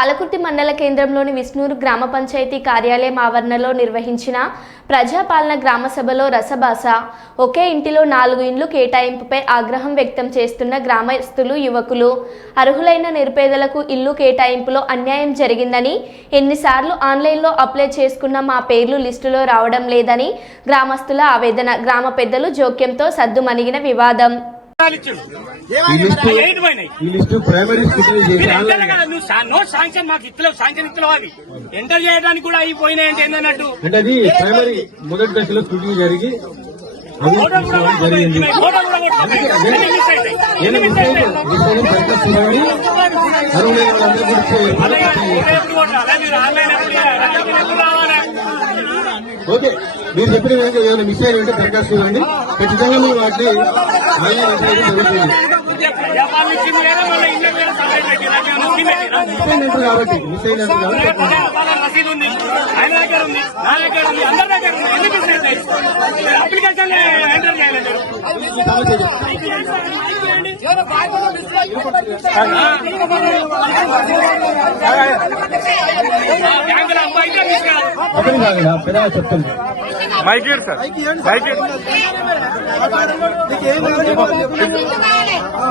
పాలకుర్తి మండల కేంద్రంలోని విష్ణూరు గ్రామ పంచాయతీ కార్యాలయం ఆవరణలో నిర్వహించిన ప్రజాపాలన గ్రామ సభలో రసభాస. ఒకే ఇంటిలో 4 ఇండ్లు కేటాయింపుపై ఆగ్రహం వ్యక్తం చేస్తున్న గ్రామస్తులు, యువకులు. అర్హులైన నిరుపేదలకు ఇల్లు కేటాయింపులో అన్యాయం జరిగిందని, ఎన్నిసార్లు ఆన్లైన్లో అప్లై చేసుకున్న మా పేర్లు లిస్టులో రావడం లేదని గ్రామస్తుల ఆవేదన. గ్రామ పెద్దలు జోక్యంతో సద్దుమణిగిన వివాదం. ఎంటర్ చేయడానికి కూడా అయిపోయినాయంటే ఏంటన్నట్టు అంటే అది ప్రైమరీ మొదటి దశలో స్క్రూటినీ జరిగి ఓకే. మీరు చెప్పిన ఏమైనా మిస్ అయినంటే దరఖాస్తు ఇవ్వండి, ఖచ్చితంగా మీరు వాటిని కాబట్టి మిస్ అయినట్టు అప్లికేషన్ ఎంటర్ చేయాలండి. బ్యాంకులో అబ్బాయి పెద్దగా చెప్తుంది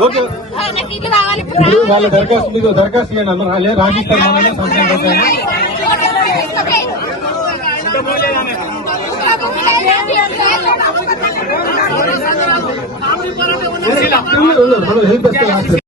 ఓకే. వాళ్ళ దరఖాస్తు ఇవ్వండి. అందరూ రాజస్థాన్ మన సంవత్సరం హెల్ప్